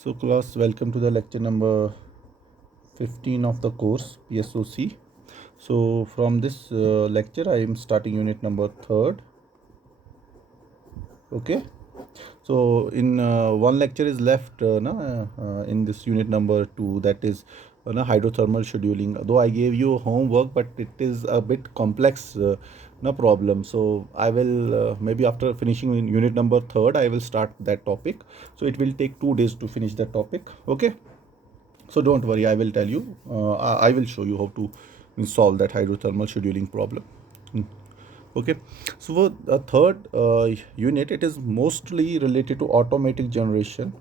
So class, welcome to the lecture number 15 of the course PSOC. So from this lecture I am starting unit number 3rd. Okay. So in one lecture is left in this unit number 2, that is hydrothermal scheduling. Though I gave you homework, but it is a bit complex no problem. So I will maybe after finishing in unit number 3rd I will start that topic. So it will take 2 days to finish that topic. Okay. So don't worry, I will tell you. I will show you how to solve that hydrothermal scheduling problem. Hmm. Okay. So for the third unit, it is mostly related to automatic generation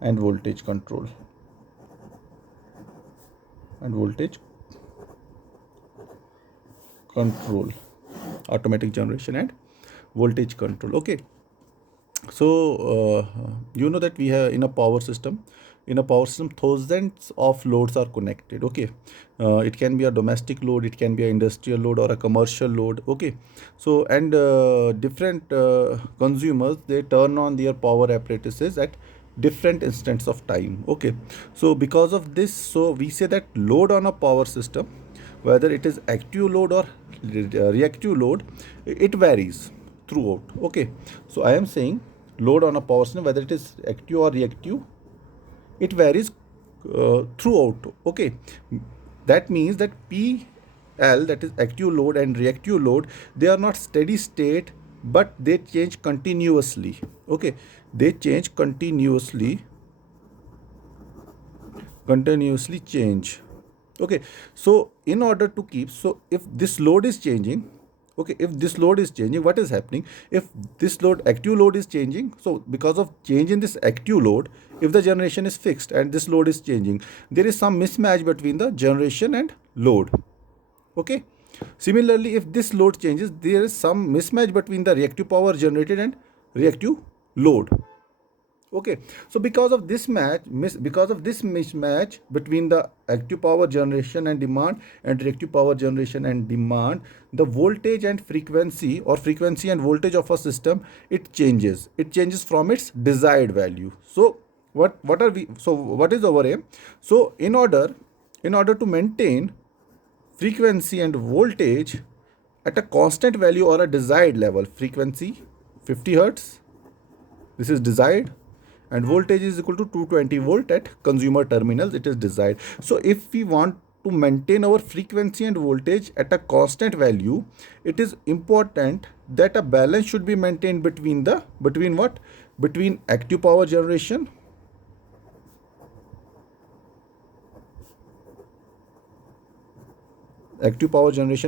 and voltage control, and voltage control, automatic generation and voltage control. Okay. So you know that we have in a power system, thousands of loads are connected. Okay. It can be a domestic load, it can be an industrial load or a commercial load. Okay. So and different consumers, they turn on their power apparatuses at different instants of time. Okay. So because of this, so we say that load on a power system, whether it is active load or reactive load, it varies throughout. Okay. So I am saying load on a power system, whether it is active or reactive, it varies throughout. Okay. That means that PL, that is active load, and reactive load, they are not steady state, but they change continuously. Okay. They change continuously change. Okay. So in order to keep, so if this load is changing, okay, if this load is changing, what is happening? If this load, active load, is changing, so because of change in this active load, if the generation is fixed and this load is changing, there is some mismatch between the generation and load. Okay. Similarly, if this load changes, there is some mismatch between the reactive power generated and reactive load. Okay. So because of this mismatch between the active power generation and demand and reactive power generation and demand, the voltage and frequency, or frequency and voltage of a system, it changes from its desired value. So what is our aim? So in order to maintain frequency and voltage at a constant value or a desired level, frequency 50 hertz, this is desired, and voltage is equal to 220 volt at consumer terminals, it is desired. So if we want to maintain our frequency and voltage at a constant value, it is important that a balance should be maintained between active power generation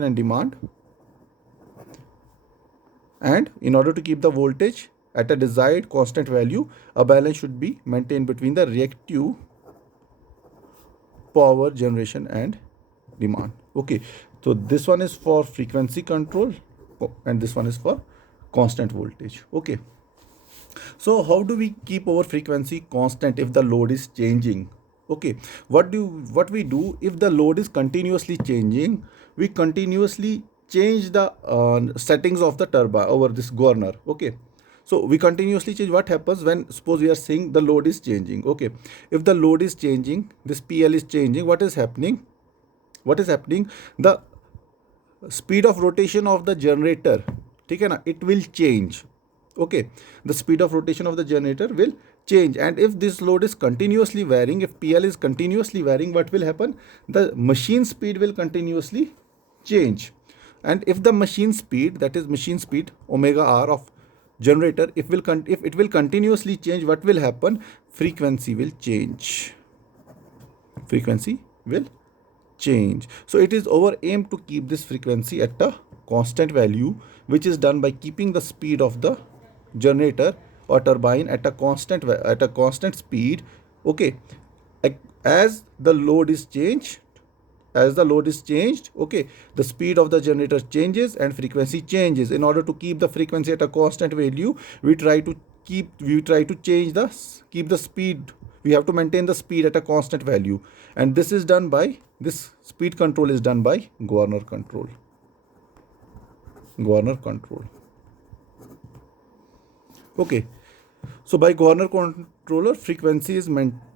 and demand. And in order to keep the voltage at a desired constant value, a balance should be maintained between the reactive power generation and demand. Okay. So this one is for frequency control, and this one is for constant voltage. Okay. So how do we keep our frequency constant if the load is changing? Okay. What we do if the load is continuously changing? We continuously change the settings of the turbine over this governor. Okay. So we continuously change. What happens when, suppose we are saying the load is changing? Okay. If the load is changing, this PL is changing, what is happening? The speed of rotation of the generator, ठीक है ना, it will change. Okay. The speed of rotation of the generator will change, and if this load is continuously varying, if PL is continuously varying, what will happen? The machine speed will continuously change. And if the machine speed, that is machine speed omega r of generator, if it will continuously change, what will happen? Frequency will change. So it is our aim to keep this frequency at a constant value, which is done by keeping the speed of the generator or turbine at a constant speed. Okay. As the load is changed, okay, the speed of the generator changes and frequency changes. In order to keep the frequency at a constant value, we try to keep the speed, we have to maintain the speed at a constant value, and this speed control is done by governor control. Okay, so by corner controller,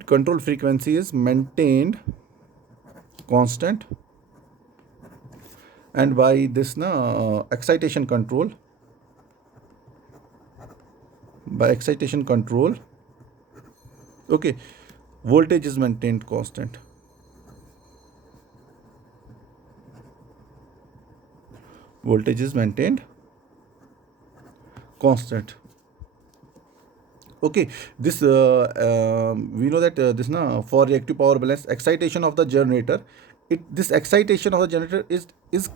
control frequency is maintained constant, and by this excitation control, by excitation control, okay, voltage is maintained constant. Voltage is maintained constant. Okay, this we know that this for reactive power balance, excitation of the generator, this excitation of the generator is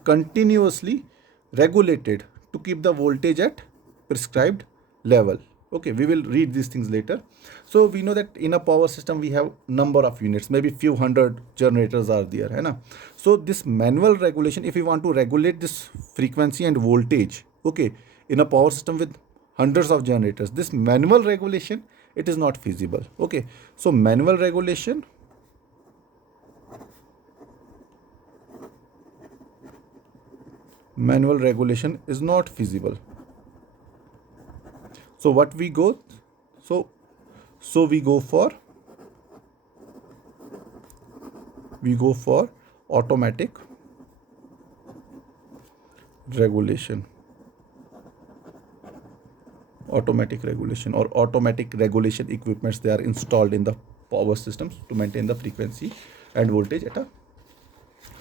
continuously regulated to keep the voltage at prescribed level. Okay, we will read these things later. So we know that in a power system we have number of units, maybe few hundred generators are there, है ना? So this manual regulation, if we want to regulate this frequency and voltage, okay, in a power system with hundreds of generators, this manual regulation, it is not feasible. Okay, so manual regulation is not feasible. So what we go, so we go for automatic regulation or automatic regulation equipments, they are installed in the power systems to maintain the frequency and voltage at a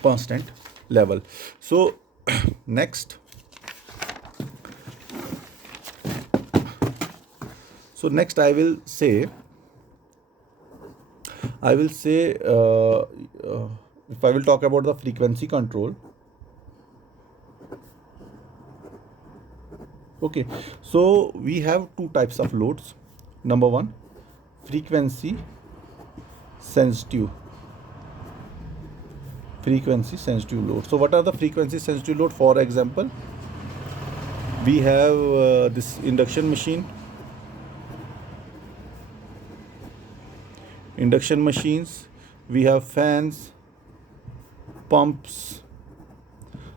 constant level. So next I will say if I will talk about the frequency control. Okay, so we have two types of loads. Number one, frequency sensitive load. So what are the frequency sensitive load? For example, we have this induction machines, we have fans, pumps.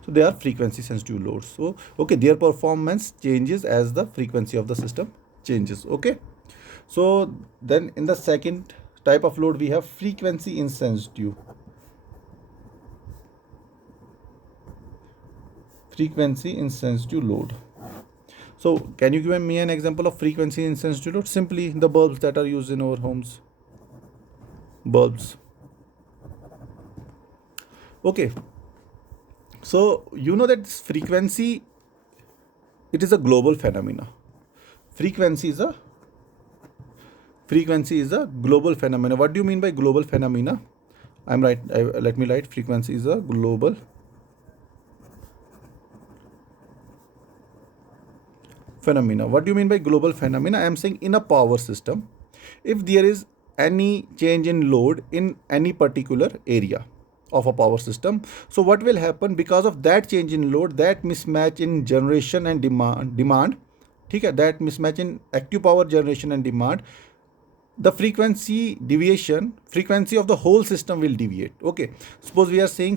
So they are frequency sensitive loads. So okay, their performance changes as the frequency of the system changes. Okay, so then in the second type of load we have frequency insensitive load. So can you give me an example of frequency insensitive load? Simply the bulbs that are used in our homes. Bulbs. Okay, so you know that this frequency, it is a global phenomena. Frequency is a global phenomena. What do you mean by global phenomena? Let me write, frequency is a global phenomena. What do you mean by global phenomena? I am saying in a power system, if there is any change in load in any particular area of a power system, so what will happen because of that change in load, that mismatch in generation and demand, okay, that mismatch in active power generation and demand, the frequency of the whole system will deviate. Okay, suppose we are saying,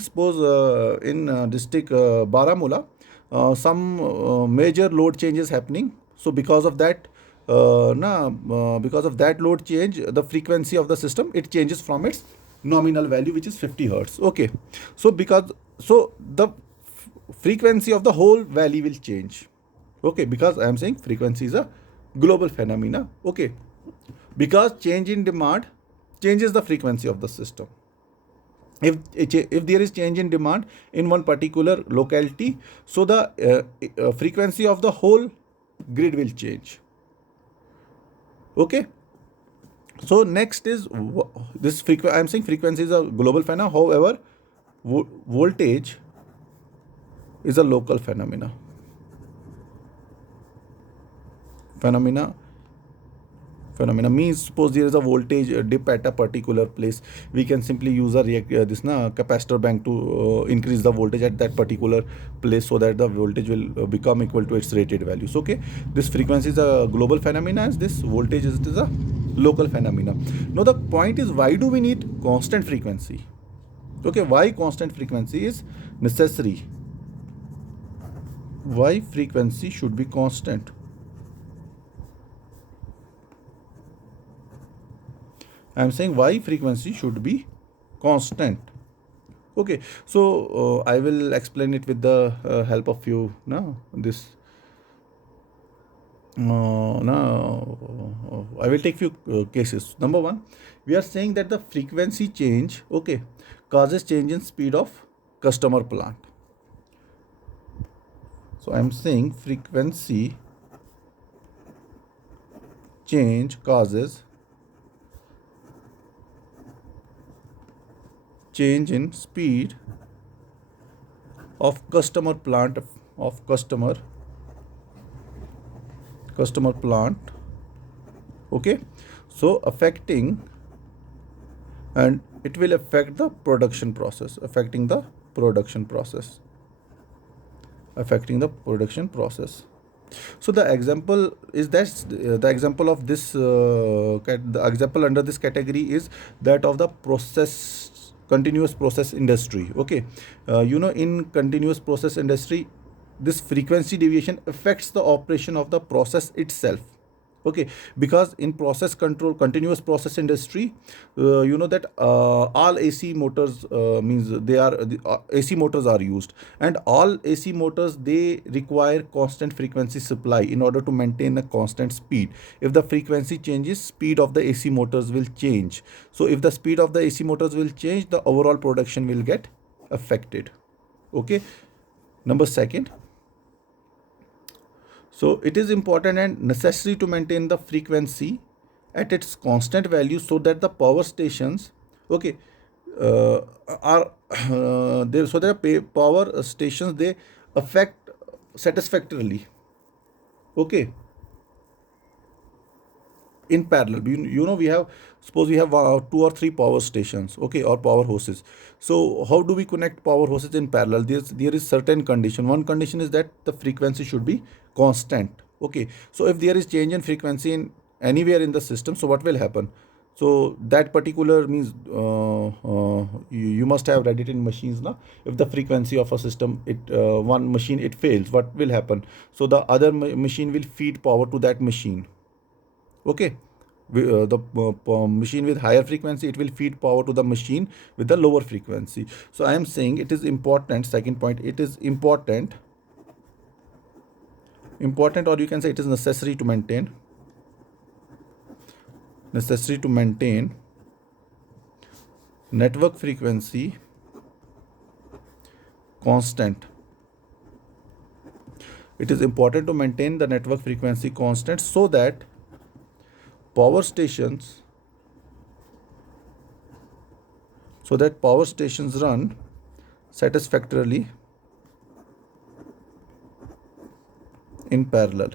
in district Baramulla, some major load changes happening. So because of that load change, the frequency of the system, it changes from its nominal value, which is 50 hertz. Okay, so the frequency of the whole valley will change. Okay, because I am saying frequency is a global phenomena. Okay, because change in demand changes the frequency of the system. If there is change in demand in one particular locality, so the frequency of the whole grid will change. Okay, so next is this frequency. I am saying frequency is a global phenomena. However, voltage is a local phenomena. Phenomena means, suppose there is a voltage dip at a particular place, we can simply use a capacitor bank to increase the voltage at that particular place, so that the voltage will become equal to its rated values. Okay, this frequency is a global phenomena, as this voltage is a local phenomena. Now the point is, why do we need constant frequency? Okay, why constant frequency is necessary? Why frequency should be constant? I'm saying why frequency should be constant. Okay, so I will explain it with the help of you now. This now I will take few cases. Number one, we are saying that the frequency change, okay, causes change in speed of customer plant. So I'm saying frequency change causes change in speed of customer plant, okay, so affecting, and it will affect the production process, affecting the production process. So the example is that the example of this the example under this category is that of the continuous process industry. Okay, in continuous process industry, this frequency deviation affects the operation of the process itself. Okay, because in process control continuous process industry, that all AC motors means they are AC motors are used, and all AC motors, they require constant frequency supply in order to maintain a constant speed. If the frequency changes, speed of the AC motors will change. So if the speed of the AC motors will change, the overall production will get affected. Okay, number second, so it is important and necessary to maintain the frequency at its constant value so that the power stations, okay, uh, are there, so that power stations, they affect satisfactorily. Okay, in parallel, we have, suppose we have two or three power stations, okay, or power hoses. So how do we connect power hoses in parallel? There is certain condition. One condition is that the frequency should be constant. Okay, so if there is change in frequency in anywhere in the system, so what will happen? So that particular means you must have read it in machines now. If the frequency of a system, it one machine it fails, what will happen? So the other machine will feed power to that machine. Okay, the machine with higher frequency, it will feed power to the machine with the lower frequency. So I am saying it is important, second point, it is important, or you can say it is necessary to maintain network frequency constant. It is important to maintain the network frequency constant so that power stations run satisfactorily in parallel.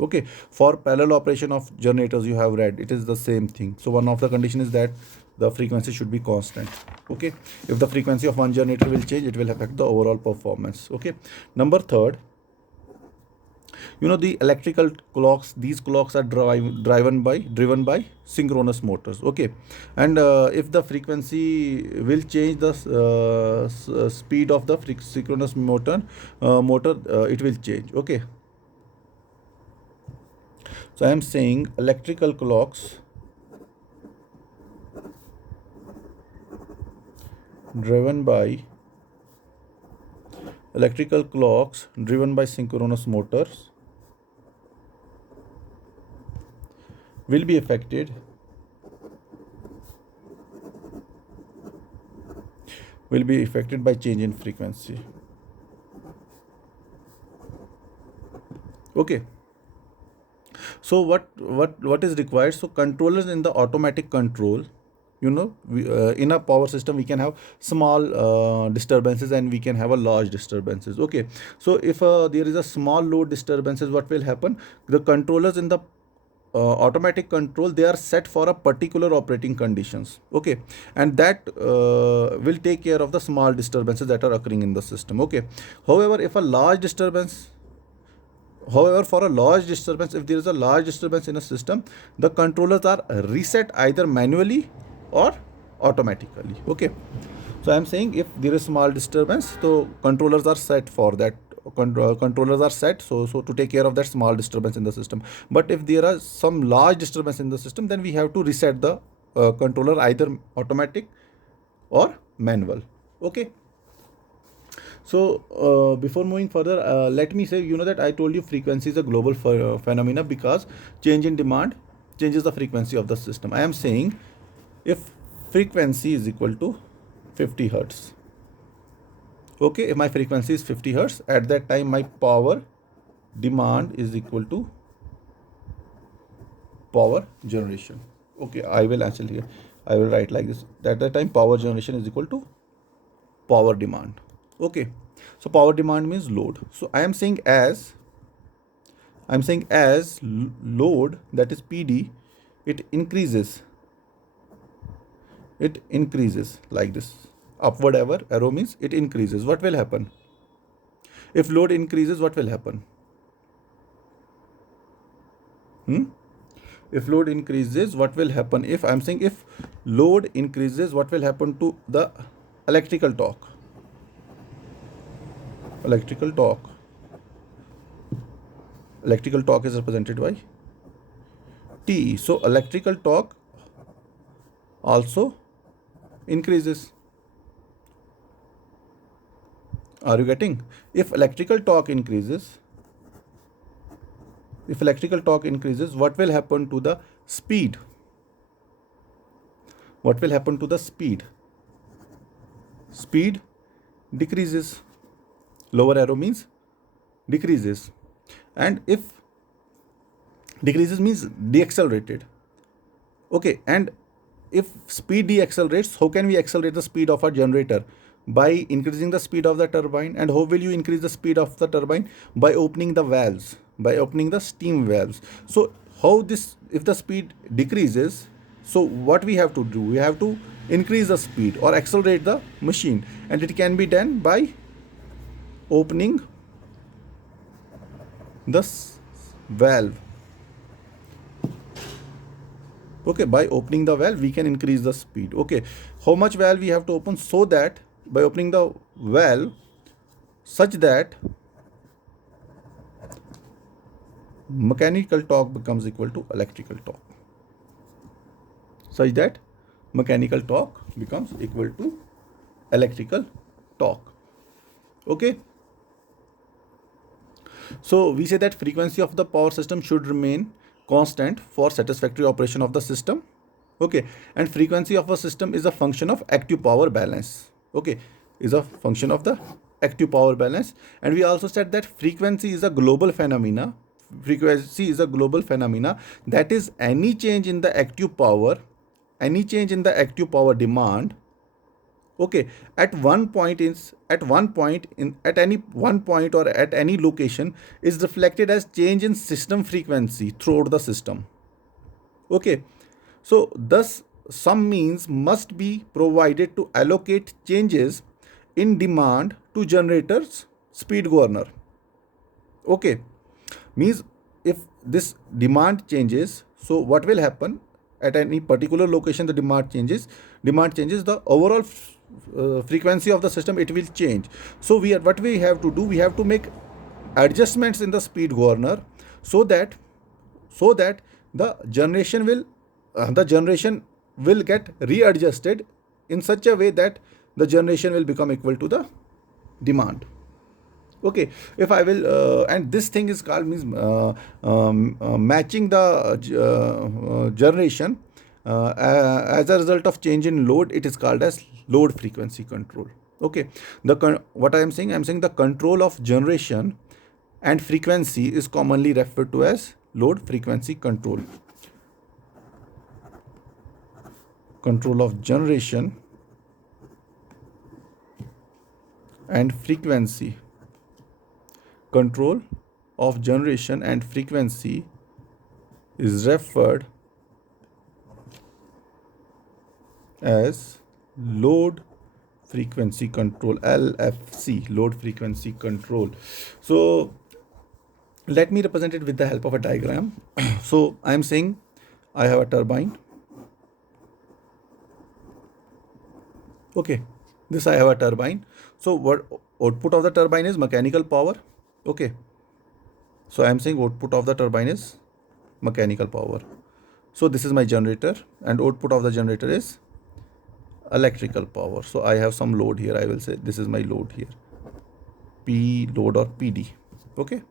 Okay, for parallel operation of generators, you have read it is the same thing. So one of the condition is that the frequency should be constant. Okay, if the frequency of one generator will change, it will affect the overall performance. Okay, number third, the electrical clocks, these clocks are driven by synchronous motors. Okay, and if the frequency will change, the speed of the synchronous motor, it will change. Okay, so I am saying electrical clocks driven by synchronous motors will be affected by change in frequency. Okay, so what is required? So controllers in the automatic control, in a power system we can have small disturbances, and we can have a large disturbances. Okay, so if there is a small load disturbances, what will happen? The controllers in the automatic control, they are set for a particular operating conditions. Okay, and that will take care of the small disturbances that are occurring in the system. Okay, however, if a large disturbance However, for a large disturbance, if there is a large disturbance in a system, the controllers are reset either manually or automatically. Okay, so I am saying if there is small disturbance, so controllers are set for that controllers are set so to take care of that small disturbance in the system. But if there are some large disturbance in the system, then we have to reset the controller, either automatic or manual. Okay. So before moving further, let me say, that I told you frequency is a global phenomena, because change in demand changes the frequency of the system. I am saying if frequency is equal to 50 hertz, okay, if my frequency is 50 hertz, at that time my power demand is equal to power generation. Okay, I will write like this. At that time power generation is equal to power demand. Okay, so power demand means load. So I'm saying as load, that is PD, it increases like this. Upward arrow means it increases. What will happen if load increases? What will happen? If load increases, what will happen? If I'm saying if load increases, what will happen to the electrical torque? Electrical torque is represented by T. So electrical torque also increases. Are you getting? If electrical torque increases, what will happen to the speed? What will happen to the speed? Speed decreases. Lower arrow means decreases. And if decreases means deaccelerated. Okay, and if speed deaccelerates, how can we accelerate the speed of our generator? By increasing the speed of the turbine. And how will you increase the speed of the turbine? By opening the valves, by opening the steam valves. So how this, if the speed decreases, so what we have to do? We have to increase the speed or accelerate the machine, and it can be done by opening the valve. Okay, by opening the valve we can increase the speed. Okay, how much valve we have to open? So that by opening the valve, such that mechanical torque becomes equal to electrical torque. Such that mechanical torque becomes equal to electrical torque. Okay. So we say that frequency of the power system should remain constant for satisfactory operation of the system. Okay, and frequency of a system is a function of active power balance. Okay, is a function of the active power balance. And we also said that frequency is a global phenomena. Frequency is a global phenomena, that is any change in the active power, demand, okay, at any one point or at any location, is reflected as change in system frequency throughout the system. Okay, so thus some means must be provided to allocate changes in demand to generators speed governor. Okay, means if this demand changes, so what will happen? At any particular location the demand changes, the overall frequency of the system, it will change. So what we have to do, we have to make adjustments in the speed governor, so that the generation will get readjusted in such a way that the generation will become equal to the demand. Okay, if I will and this thing is called means matching the generation as a result of change in load. It is called as load frequency control. Okay, what I'm saying the control of generation and frequency is commonly referred to as load frequency control. Control of generation and frequency. Control of generation and frequency is referred as load frequency control, LFC, load frequency control. So let me represent it with the help of a diagram. So I am saying I have a turbine. Okay, this I have a turbine. So what output of the turbine is mechanical power. Okay, so I am saying output of the turbine is mechanical power. So this is my generator, and output of the generator is electrical power. So I have some load here. I will say this is my load here, P load or PD. Okay,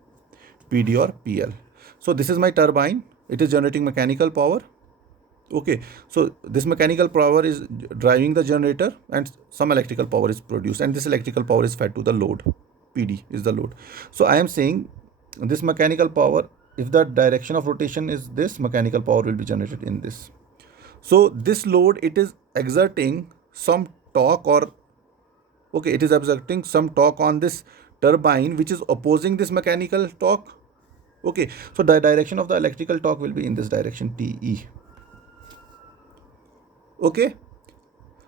PD or PL. So this is my turbine. It is generating mechanical power. Okay, so this mechanical power is driving the generator, and some electrical power is produced, and this electrical power is fed to the load. PD is the load. So I am saying this mechanical power, if the direction of rotation is this, mechanical power will be generated in this. So this load, it is exerting some torque, or okay, it is exerting some torque on this turbine, which is opposing this mechanical torque. Okay, so the direction of the electrical torque will be in this direction, TE. Okay,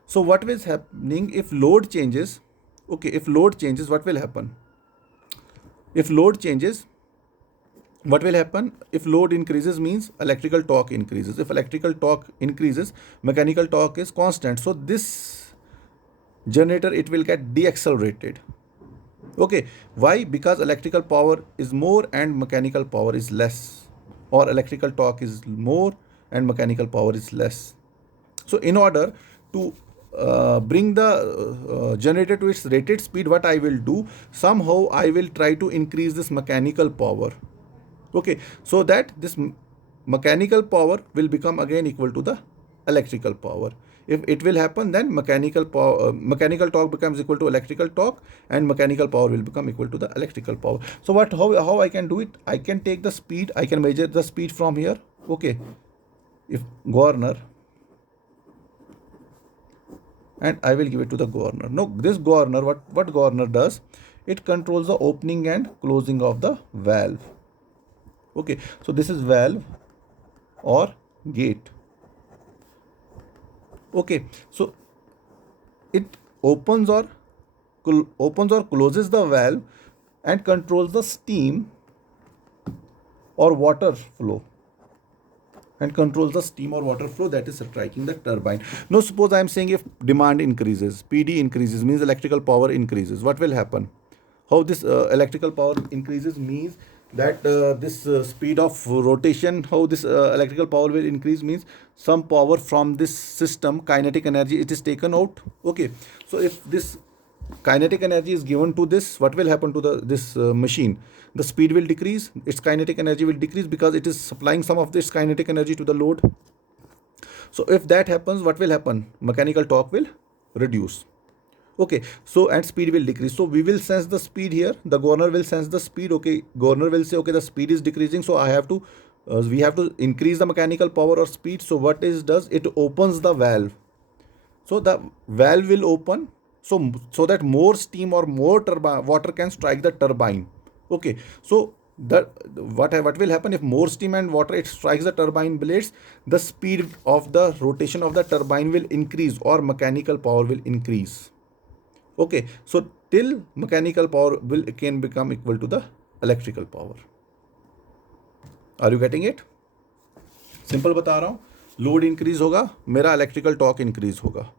so what is happening if load changes? Okay, if load changes, what will happen? If load changes, what will happen? If load increases means electrical torque increases. If electrical torque increases, mechanical torque is constant. So this generator, it will get deaccelerated. Okay, why? Because electrical power is more and mechanical power is less, or electrical torque is more and mechanical power is less. So in order to bring the generator to its rated speed, what I will do, somehow I will try to increase this mechanical power. Okay, so that this mechanical power will become again equal to the electrical power. If it will happen, then mechanical power, mechanical torque becomes equal to electrical torque, and mechanical power will become equal to the electrical power. So how I can do it? I can take the speed, I can measure the speed from here. Okay, if governor, and I will give it to the governor. No, this governor, what governor does? It controls the opening and closing of the valve. Okay, so this is valve or gate. Okay, so it opens or closes the valve and controls the steam or water flow, that is striking the turbine. Now suppose I am saying if demand increases, PD increases, means electrical power increases. What will happen? How this electrical power increases means that this speed of rotation, how this electrical power will increase means some power from this system, kinetic energy, it is taken out. Okay, so if this kinetic energy is given to this, what will happen to this machine? The speed will decrease, its kinetic energy will decrease, because it is supplying some of this kinetic energy to the load. So if that happens, what will happen? Mechanical torque will reduce. Okay, so and speed will decrease. So we will sense the speed here, the governor will sense the speed. Okay, governor will say, okay, the speed is decreasing, so I have to we have to increase the mechanical power or speed. So what is does it? Opens the valve. So the valve will open, so that more steam or more turbine water can strike the turbine. Okay, so the what will happen if more steam and water it strikes the turbine blades? The speed of the rotation of the turbine will increase, or mechanical power will increase. Okay, so till mechanical power will can become equal to the electrical power. Are you getting it? Simple बता रहा हूँ. Load increase होगा, मेरा electrical torque increase होगा.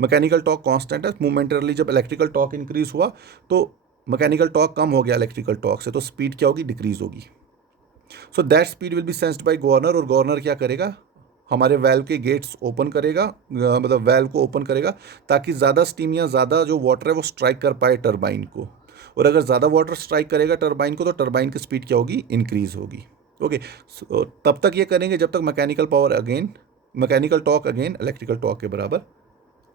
Mechanical torque constant है. Momentarily जब electrical torque increase हुआ तो मैकेनिकल टॉर्क कम हो गया इलेक्ट्रिकल टॉर्क से, तो स्पीड क्या होगी? डिक्रीज होगी. So that speed will be sensed by governor, और गवर्नर क्या करेगा? हमारे वेल्व के गेट्स ओपन करेगा, मतलब वेल्व को ओपन करेगा, ताकि ज़्यादा स्टीम या ज़्यादा जो वाटर है वो स्ट्राइक कर पाए टरबाइन को. और अगर ज़्यादा वाटर स्ट्राइक करेगा टरबाइन को, तो टरबाइन की स्पीड क्या होगी? इंक्रीज होगी. ओके, तब तक ये करेंगे जब तक mechanical torque again electrical torque के बराबर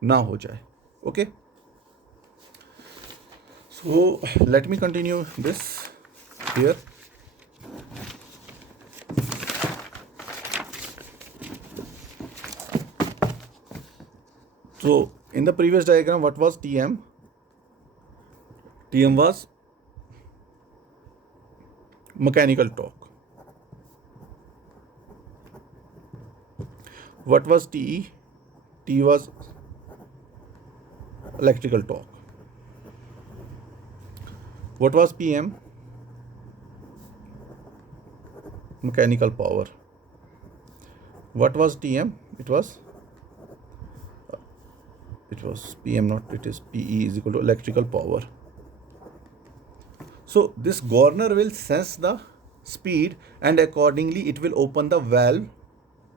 ना हो जाए. Okay, so let me continue this here. So in the previous diagram, what was TM? TM was mechanical torque. What was TE? TE was electrical torque. What was PM? Mechanical power. What was TM? It was PM, not it is PE is equal to electrical power. So this governor will sense the speed, and accordingly it will open the valve,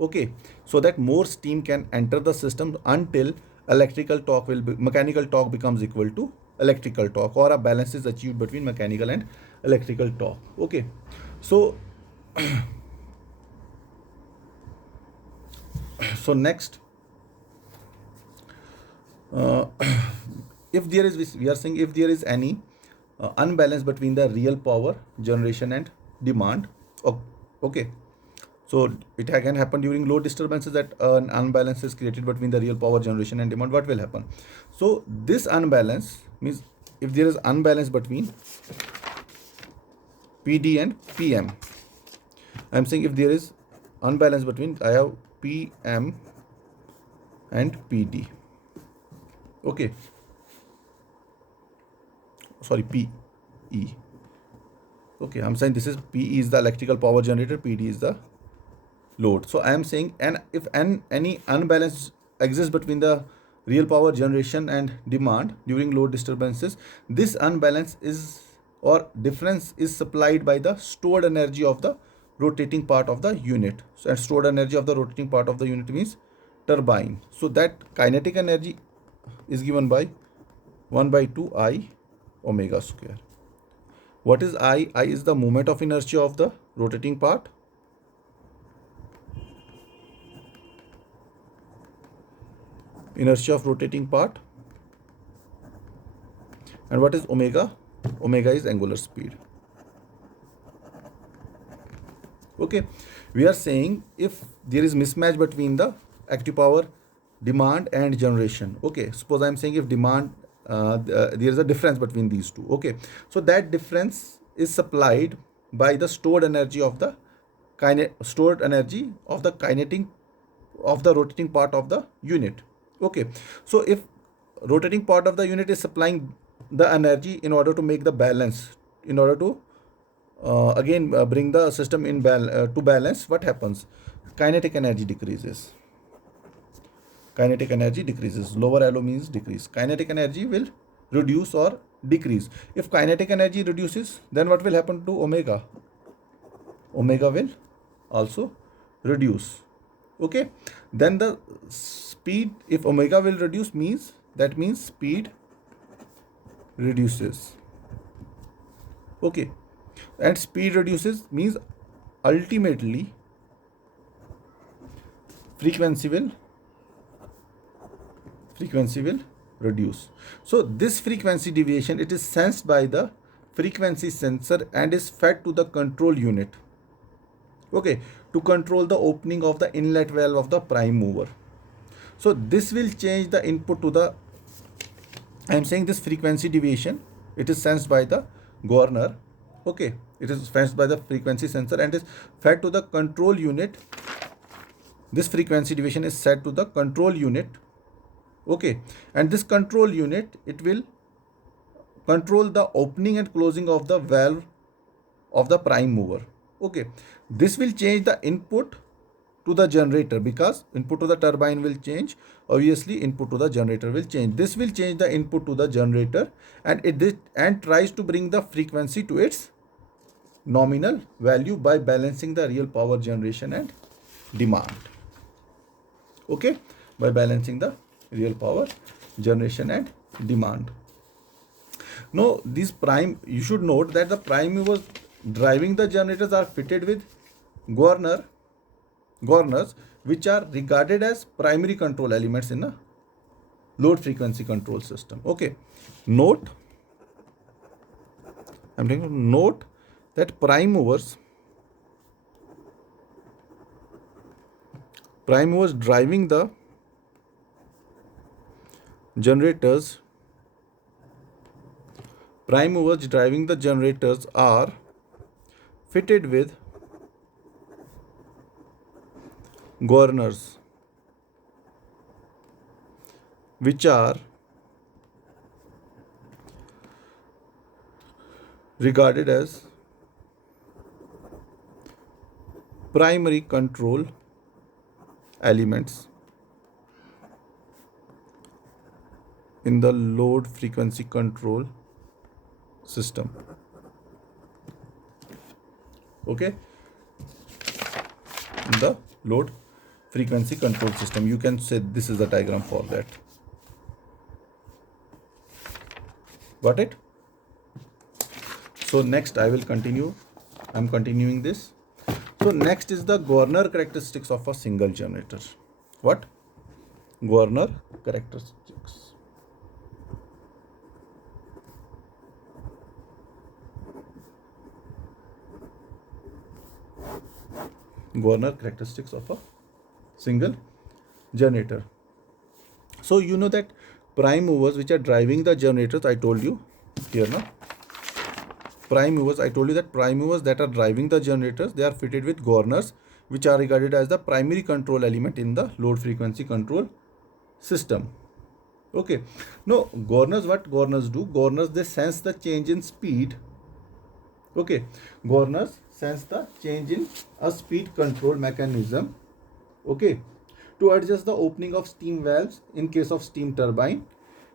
okay, so that more steam can enter the system until mechanical torque becomes equal to electrical torque, or a balance is achieved between mechanical and electrical torque. Okay, so so next, uh, if there is, we are saying, if there is any unbalance between the real power generation and demand, okay, so it can happen during load disturbances, that an unbalance is created between the real power generation and demand. What will happen? So this unbalance means, if there is unbalance between PD and PM, I'm saying if there is unbalance between, I have PM and PD, okay, sorry, PE, okay, I'm saying this is PE is the electrical power generator, PD is the load. So I am saying, and if any unbalance exists between the real power generation and demand during load disturbances, this unbalance is, or difference is, supplied by the stored energy of the rotating part of the unit. So, and stored energy of the rotating part of the unit means turbine. So that kinetic energy is given by 1 by 2 I omega square. What is I? I is the moment of inertia of the rotating part. Inertia of rotating part. And what is omega? Omega is angular speed. Okay, we are saying if there is mismatch between the active power demand and generation. Okay, suppose I am saying if demand, there is a difference between these two. Okay, so that difference is supplied by the stored energy of the stored energy of the kinetic of the rotating part of the unit. Okay, so if rotating part of the unit is supplying the energy in order to make the balance, in order to again bring the system in to balance, what happens? Kinetic energy decreases. Kinetic energy decreases. Lower arrow means decrease. Kinetic energy will reduce or decrease. If kinetic energy reduces, then what will happen to omega? Omega will also reduce. Okay, then the speed, if omega will reduce, means that means speed reduces. Okay, and speed reduces means ultimately frequency will reduce. So this frequency deviation, it is sensed by the frequency sensor and is fed to the control unit, okay, to control the opening of the inlet valve of the prime mover. So this will change the input to the, I am saying this frequency deviation, it is sensed by the governor. Okay, it is sensed by the frequency sensor and is fed to the control unit. This frequency deviation is set to the control unit. Okay, and this control unit, it will control the opening and closing of the valve of the prime mover. Okay, this will change the input to the generator, because input to the turbine will change, obviously input to the generator will change. This will change the input to the generator, and and tries to bring the frequency to its nominal value by balancing the real power generation and demand. Okay, by balancing the real power generation and demand. Now these prime, you should note that the prime movers driving the generators are fitted with governors, which are regarded as primary control elements in a load frequency control system. Okay, note, I'm taking to note that prime movers driving the generators, prime movers driving the generators are fitted with governors, which are regarded as primary control elements in the load frequency control system. Okay, in the load frequency control system, you can say this is the diagram for that. Got it? So next I will continue. I'm continuing this. So next is the Governor characteristics of a single generator. What? Governor characteristics. Governor characteristics of a single generator. So you know that prime movers which are driving the generators, I told you here now. Prime movers, I told you that prime movers that are driving the generators, they are fitted with governors which are regarded as the primary control element in the load frequency control system. Okay. Now governors, what governors do? Governors, they sense the change in speed. Okay. Governors sense the change in a speed control mechanism. Okay. To adjust the opening of steam valves in case of steam turbine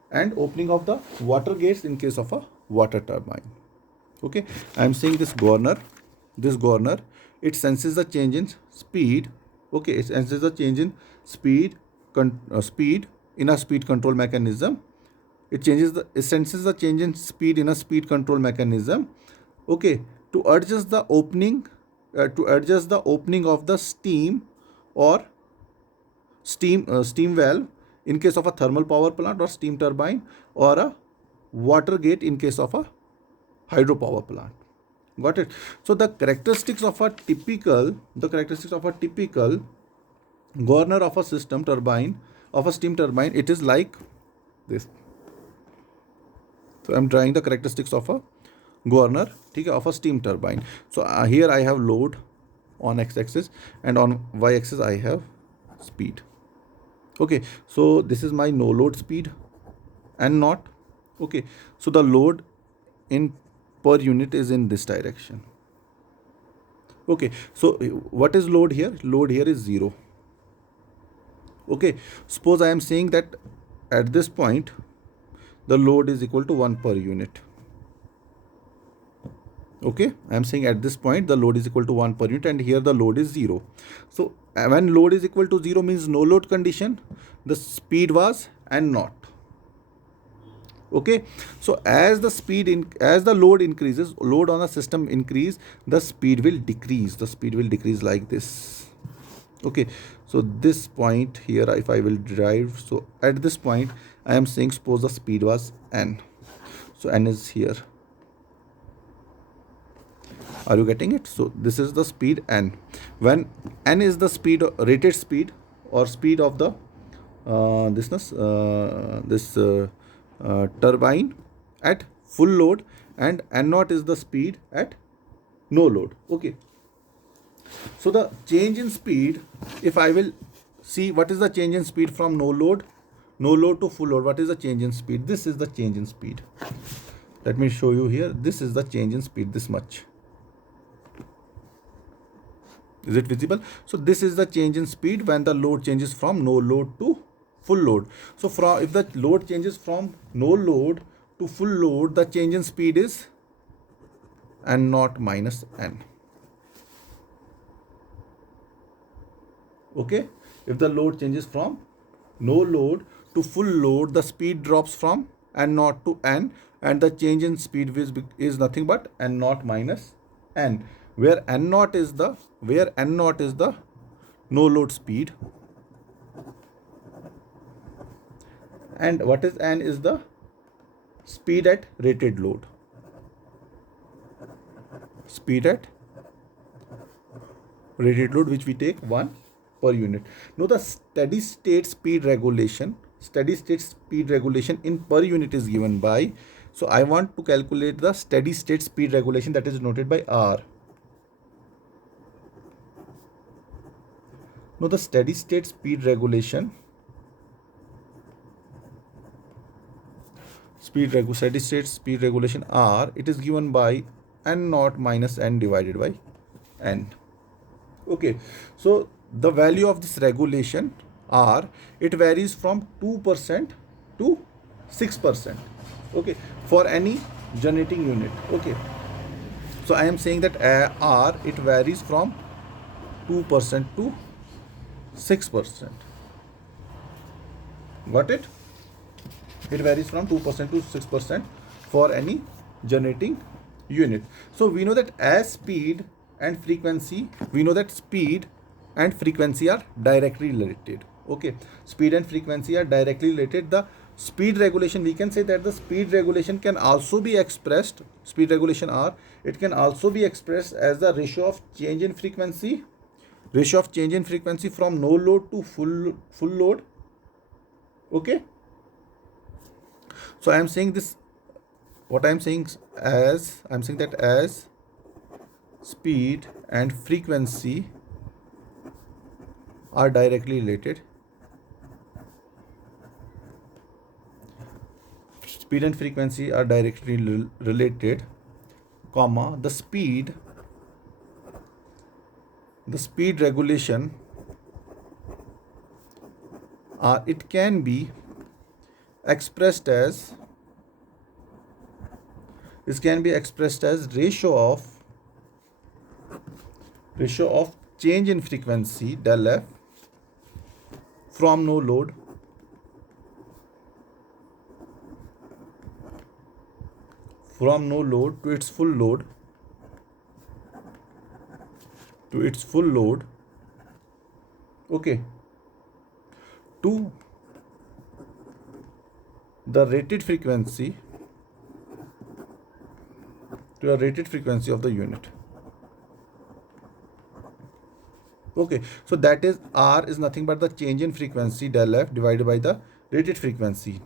and opening of the water gates in case of a water turbine. Okay, I am saying this governor, it senses the change in speed. Okay, it senses the change in speed, speed in a speed control mechanism. It senses the change in speed in a speed control mechanism. Okay, to adjust the opening, of the steam or steam valve in case of a thermal power plant or steam turbine, or a water gate in case of a hydropower plant. Got it? So the characteristics of a typical governor of a system turbine, of a steam turbine, it is like this. So I'm drawing the characteristics of a governor, okay, of a steam turbine. So here I have load on x-axis and on y-axis I have speed. Okay, so this is my no load speed and not. Okay, so the load in per unit is in this direction. Okay, so what is load here? Load here is 0. Okay, suppose I am saying that at this point the load is equal to 1 per unit. Okay, I am saying at this point the load is equal to 1 per unit, and here the load is 0. So when load is equal to 0 means no load condition, the speed was and not. Okay, so as the load increases, load on a system increase, the speed will decrease. Like this. Okay, so this point here, if I will drive, so at this point I am saying suppose the speed was n, so n is here. Are you getting it? So this is the speed n. When n is the speed, rated speed or speed of the turbine at full load, and n naught is the speed at no load. Okay, so the change in speed, if I will see what is the change in speed from no load to full load, what is the change in speed? This is the change in speed. Let me show you here. This is the change in speed, this much. Is it visible? So this is the change in speed when the load changes from no load to full load. So if the load changes from no load to full load, the change in speed is n naught minus n. Okay, if the load changes from no load to full load, the speed drops from n naught to n, and the change in speed is nothing but n naught minus n, where n naught is the no load speed, and what is n is the speed at rated load. Speed at rated load, which we take 1 per unit. Now the steady state speed regulation in per unit is given by, so I want to calculate the steady state speed regulation, that is noted by R. Now the steady state speed regulation R, it is given by n naught minus n divided by n. Okay, so the value of this regulation R, it varies from 2% to 6%. Okay, for any generating unit. Okay, So I am saying that R, it varies from 2% to 6%. Got it? It varies from 2% to 6% for any generating unit. So we know that as speed and frequency, we know that speed and frequency are directly related. Okay, speed and frequency are directly related. The speed regulation, we can say that the speed regulation can also be expressed, speed regulation R, it can also be expressed as the ratio of change in frequency from no load to full load. Okay, so I am saying this, what I am saying as, I am saying that as speed and frequency are directly related, speed and frequency are directly related, comma, the speed regulation, it can be expressed as, this can be expressed as ratio of change in frequency del f from no load to its full load, okay, to the rated frequency of the unit. Okay, so that is R is nothing but the change in frequency del f divided by the rated frequency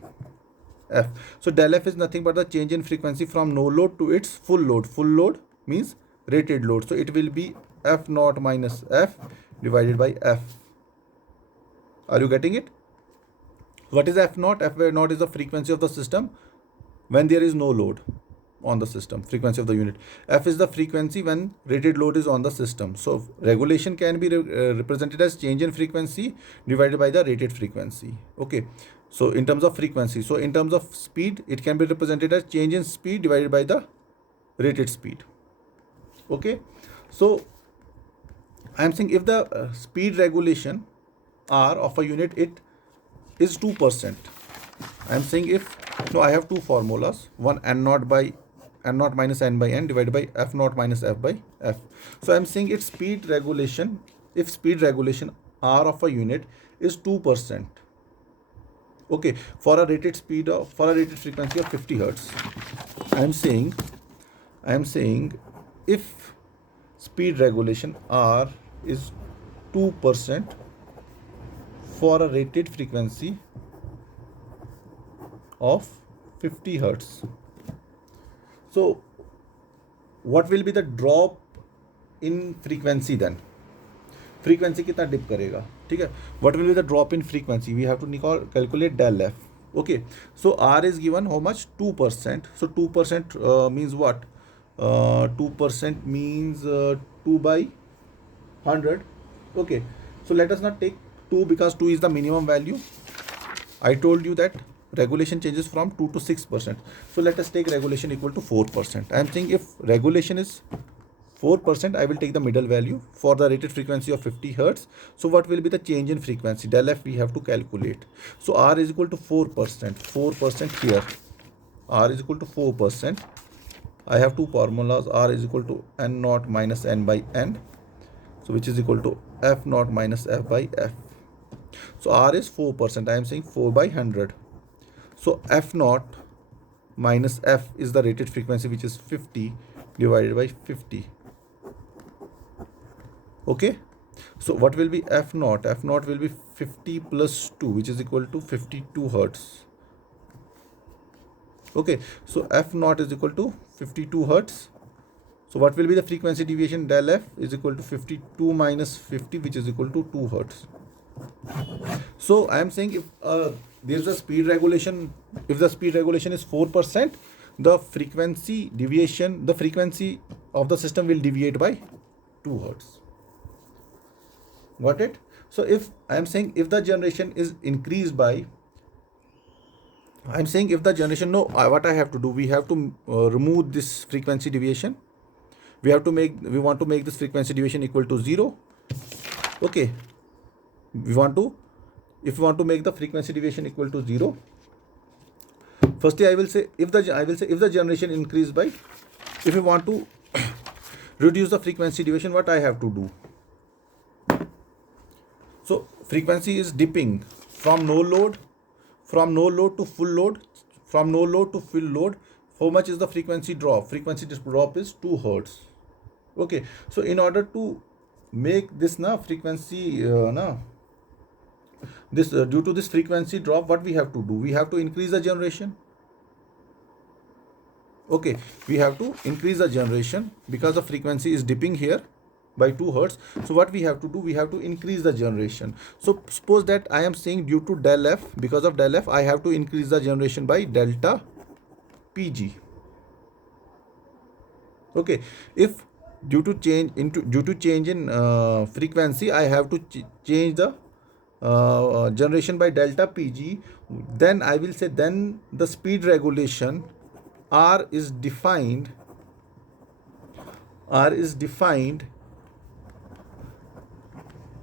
f. So del f is nothing but the change in frequency from no load to its full load. Full load means rated load. So it will be f naught minus f divided by f. Are you getting it? What is f naught? F naught is the frequency of the system when there is no load on the system, frequency of the unit. F is the frequency when rated load is on the system. So regulation can be represented as change in frequency divided by the rated frequency. Okay, so in terms of frequency, so in terms of speed, it can be represented as change in speed divided by the rated speed. Okay, so I am saying if the speed regulation R of a unit, it is 2%. I am saying if, no, I have two formulas, one n naught minus n by n divided by f naught minus f by f. So I am saying its speed regulation, if speed regulation R of a unit is 2%, okay, for a rated frequency of 50 hertz, I am saying if speed regulation R is 2% for a rated frequency of 50 hertz. So what will be the drop in frequency then? Frequency कितना dip करेगा, ठीक है? What will be the drop in frequency? We have to calculate del f. Okay, so R is given how much? 2%. So 2% means what? 2% means 2 by 100. Okay, so let us not take 2 because 2 is the minimum value. I told you that regulation changes from 2 to 6%. So let us take regulation equal to 4%. I am saying if regulation is 4%, I will take the middle value for the rated frequency of 50 hertz. So what will be the change in frequency? Del f we have to calculate. So R is equal to 4%. 4% here. R is equal to 4%. I have two formulas. R is equal to n naught minus n by n. So which is equal to f naught minus f by f. So R is 4%. I am saying 4 by 100. So f naught minus f is the rated frequency, which is 50 divided by 50. Okay. So what will be f naught? F naught will be 50 plus 2, which is equal to 52 hertz. Okay. So f naught is equal to 52 hertz. So what will be the frequency deviation? Del f is equal to 52 minus 50, which is equal to 2 hertz. So I am saying if there is a speed regulation, if the speed regulation is 4%, the frequency deviation, the frequency of the system will deviate by 2 hertz. Got it? So if I am saying if the generation is increased by, I am saying if the generation, no, what I have to do, we have to remove this frequency deviation. we want to make this frequency deviation equal to 0. Okay, we want to, if we want to make the frequency deviation equal to 0, firstly I will say if the generation increase by, if we want to reduce the frequency deviation, what I have to do? So frequency is dipping from no load to full load, from no load to full load. How much is the frequency drop? Frequency drop is 2 hertz. Okay, so in order to make this frequency this due to this frequency drop, what we have to do? We have to increase the generation. Okay, we have to increase the generation because the frequency is dipping here by 2 hertz. So what we have to do? We have to increase the generation. So suppose that I am saying due to del f, because of del f, I have to increase the generation by delta Pg. Okay, if due to change in frequency, I have to change the generation by delta Pg, then I will say then the speed regulation R is defined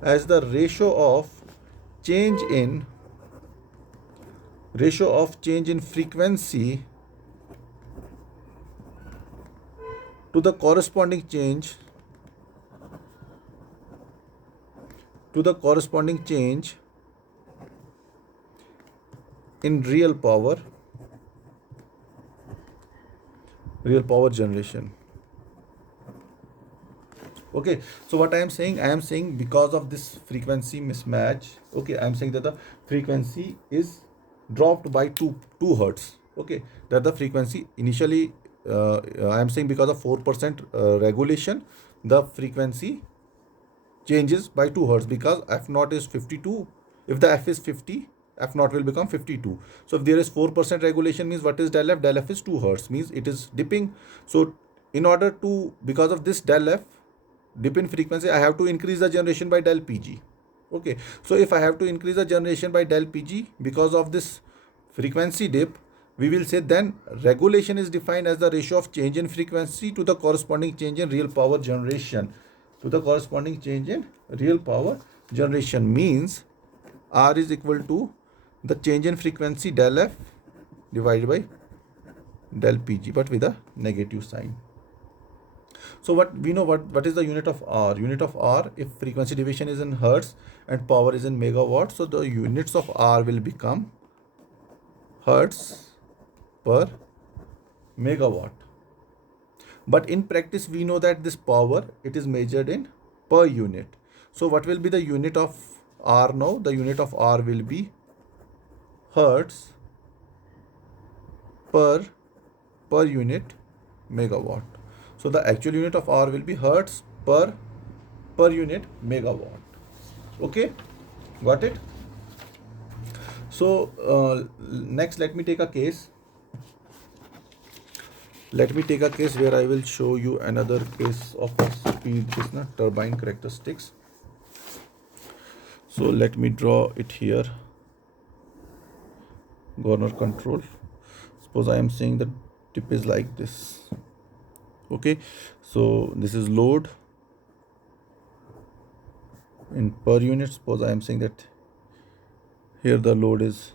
as the ratio of change in frequency to the corresponding change in real power generation. Okay, so what I am saying because of this frequency mismatch, okay, I am saying that the frequency is dropped by 2 hertz. Okay, that the frequency initially I am saying because of 4% regulation, the frequency changes by 2 hertz, because f naught is 52. If the f is 50, f naught will become 52. So if there is 4% regulation, means what is del f? Del f is 2 hertz, means it is dipping. So in order to, because of this del f dip in frequency, I have to increase the generation by del Pg. Okay, so if I have to increase the generation by del Pg because of this frequency dip, we will say then regulation is defined as the ratio of change in frequency to the corresponding change in real power generation. Means R is equal to the change in frequency del f divided by del Pg, but with a negative sign. So what we know, what is the unit of R? Unit of R, if frequency deviation is in hertz and power is in megawatt, so the units of R will become hertz per megawatt. But in practice, we know that this power, it is measured in per unit. So what will be the unit of R now? The unit of R will be hertz per unit megawatt. So the actual unit of R will be hertz per unit megawatt. Okay, got it? So next, let me take a case. Where I will show you another case of a speed turbine characteristics. So let me draw it here. Governor control. Suppose I am saying the tip is like this. Okay, so this is load in per unit. Suppose I am saying that here the load is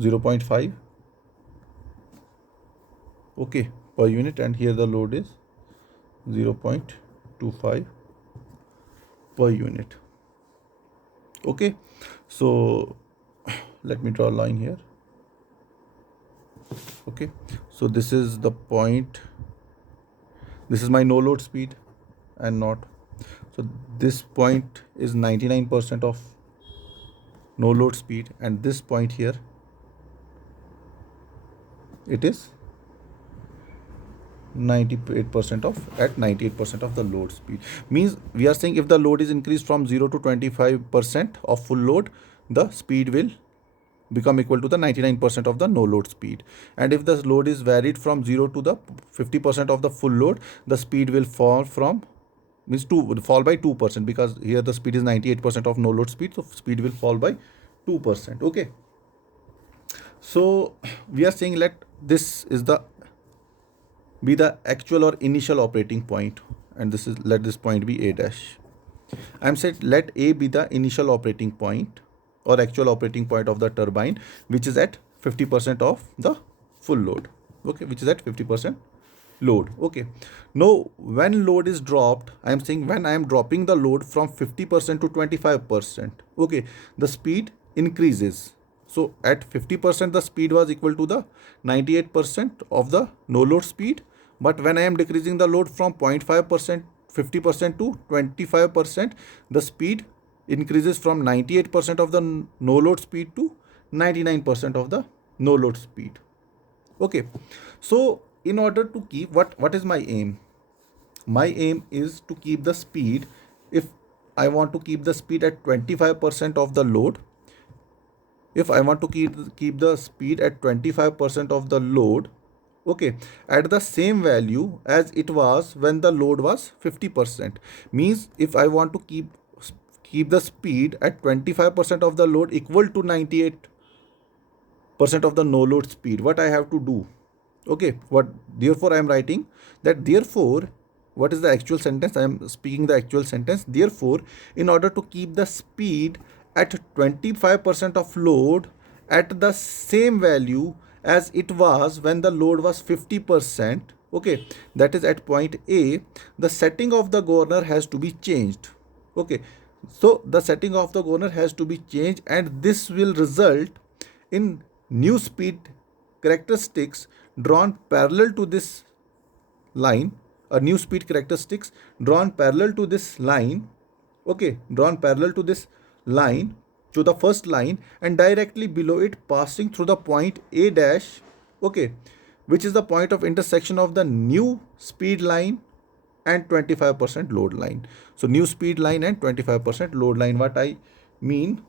0.5, okay, per unit, and here the load is 0.25 per unit. Okay, so let me draw a line here. Okay, so this is the point, this is my no load speed and not. So this point is 99% of no load speed, and this point here, it is 98% of the load speed. Means we are saying if the load is increased from 0 to 25% of full load, the speed will become equal to the 99% of the no load speed. And if the load is varied from 0 to the 50% of the full load, the speed will fall by 2%, because here the speed is 98% of no load speed, so speed will fall by 2%. Okay, so we are saying that this is the be the actual or initial operating point, and this is, let this point be A dash. I'm said let A be the initial operating point or actual operating point of the turbine, which is at 50% of the full load. Okay, which is at 50% load. Okay, now when load is dropped, I am saying when I am dropping the load from 50% to 25%, okay, the speed increases. So at 50% the speed was equal to the 98% of the no load speed, but when I am decreasing the load from 0.5%, 50% to 25%, the speed increases from 98% of the no load speed to 99% of the no load speed. Okay, so in order to keep, what is my aim? My aim is to keep the speed. If I want to keep the speed at 25% of the load, if I want to keep the speed at 25% of the load, okay, at the same value as it was when the load was 50%, means if I want to keep the speed at 25% of the load equal to 98% of the no load speed, what I have to do? Okay, what, therefore I am writing that, therefore, what is the actual sentence? I am speaking the actual sentence. Therefore, in order to keep the speed at 25% of load at the same value as it was when the load was 50%, okay, that is at point A, the setting of the governor has to be changed. Okay, so the setting of the governor has to be changed, and this will result in new speed characteristics drawn parallel to this line, a new speed characteristics drawn parallel to this line, okay, drawn parallel to this line, to the first line, and directly below it passing through the point A dash, okay, which is the point of intersection of the new speed line and 25% load line. So new speed line and 25% load line, what I mean,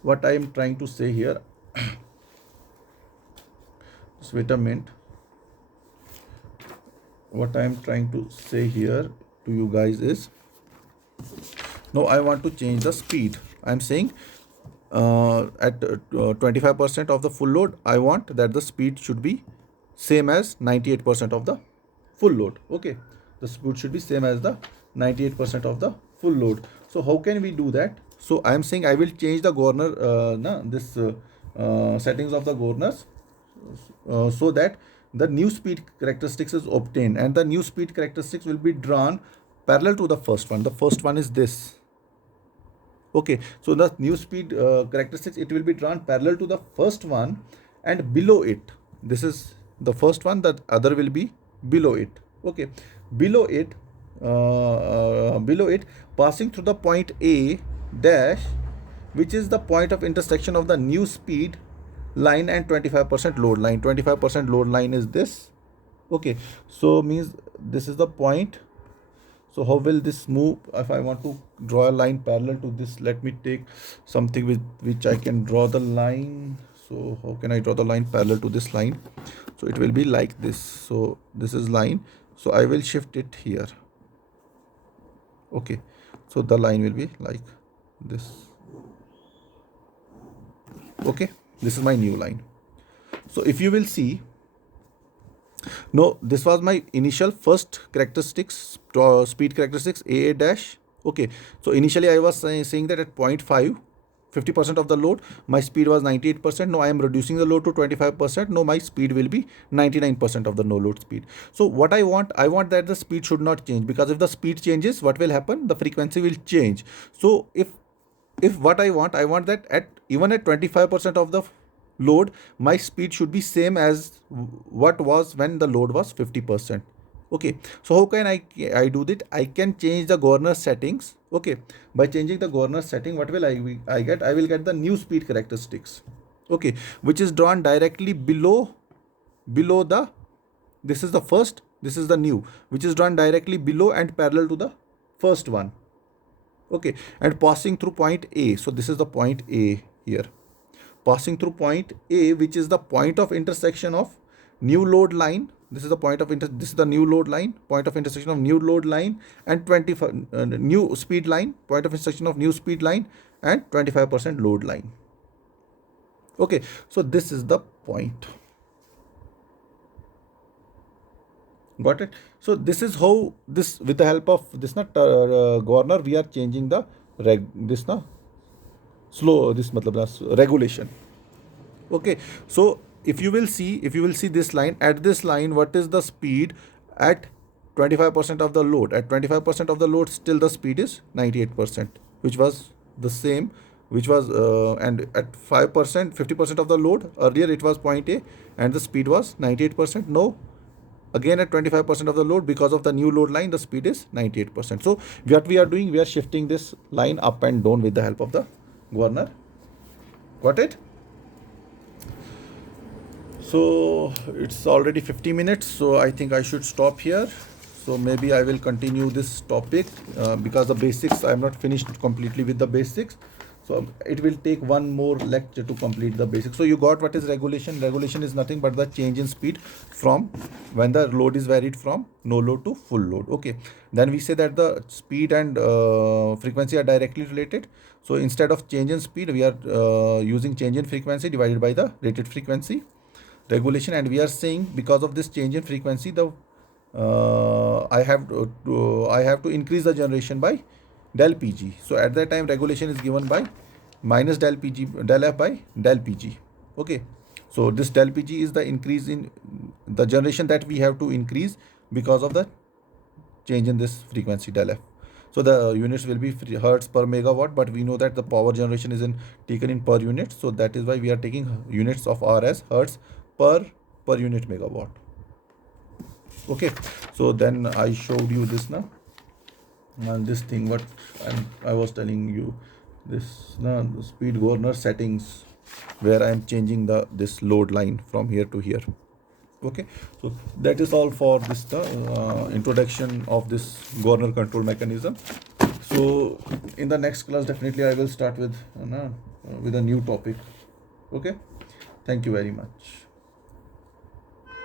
what I am trying to say here, just wait a minute. What I am trying to say here to you guys is, now I want to change the speed. I am saying at 25% of the full load, I want that the speed should be same as 98% of the full load. Okay, the speed should be same as the 98% of the full load. So how can we do that? So I am saying I will change the governor, settings of the governors, so that the new speed characteristics is obtained, and the new speed characteristics will be drawn parallel to the first one. The first one is this. Okay, so the new speed characteristics, it will be drawn parallel to the first one, and below it, this is the first one, the other will be below it. Okay, below it, below it, passing through the point A dash, which is the point of intersection of the new speed line and 25% load line. 25% load line is this. Okay, so means this is the point. So how will this move? If I want to draw a line parallel to this, let me take something with which I can draw the line. So how can I draw the line parallel to this line? So it will be like this. So this is line. So I will shift it here. Okay, so the line will be like this. Okay, this is my new line. So if you will see, no, this was my initial first characteristics, speed characteristics A dash. Okay, so initially I was saying that at 0.5, 50% of the load, my speed was 98%. Now I am reducing the load to 25%. Now my speed will be 99% of the no load speed. So what I want that the speed should not change, because if the speed changes, what will happen? The frequency will change. So if what I want that at even at 25% of the load, my speed should be same as what was when the load was 50%. Okay, so how can I do that? I can change the governor settings. Okay, by changing the governor setting, what will I get? I will get the new speed characteristics. Okay, which is drawn directly below the, this is the first, this is the new, which is drawn directly below and parallel to the first one. Okay, and passing through point A. So this is the point A here, passing through point A, which is the point of intersection of new load line. This is the point of this is the new load line, point of intersection of new load line and 25 new speed line, point of intersection of new speed line and 25% load line. Okay, so this is the point. Got it? So this is how this, with the help of this na governor, we are changing the this na slow, this matlab na regulation. Okay, so if you will see this line, at this line, what is the speed at 25% of the load? At 25% of the load, still the speed is 98%, which was the same, which was and at 5%, 50% of the load, earlier it was point A and the speed was 98%. No, again at 25% of the load, because of the new load line, the speed is 98%. So what we are doing, we are shifting this line up and down with the help of the governor. Got it? So it's already 50 minutes, so I think I should stop here. So maybe I will continue this topic because the basics, I am not finished completely with the basics. So it will take one more lecture to complete the basics. So you got what is regulation. Regulation is nothing but the change in speed from when the load is varied from no load to full load. Okay. Then we say that the speed and frequency are directly related. So instead of change in speed, we are using change in frequency divided by the rated frequency regulation, and we are saying because of this change in frequency, the I have to increase the generation by del Pg. So at that time regulation is given by minus del Pg, del F by del Pg. Okay, so this del Pg is the increase in the generation that we have to increase because of the change in this frequency del F. So the units will be hertz per megawatt, but we know that the power generation is taken in per unit. So that is why we are taking units of R as hertz per unit megawatt. Okay, so then I showed you this now, and this thing what I was telling you, this now the speed governor settings, where I am changing this load line from here to here. Okay, so that is all for this introduction of this governor control mechanism. So in the next class, definitely I will start with a new topic. Okay, thank you very much.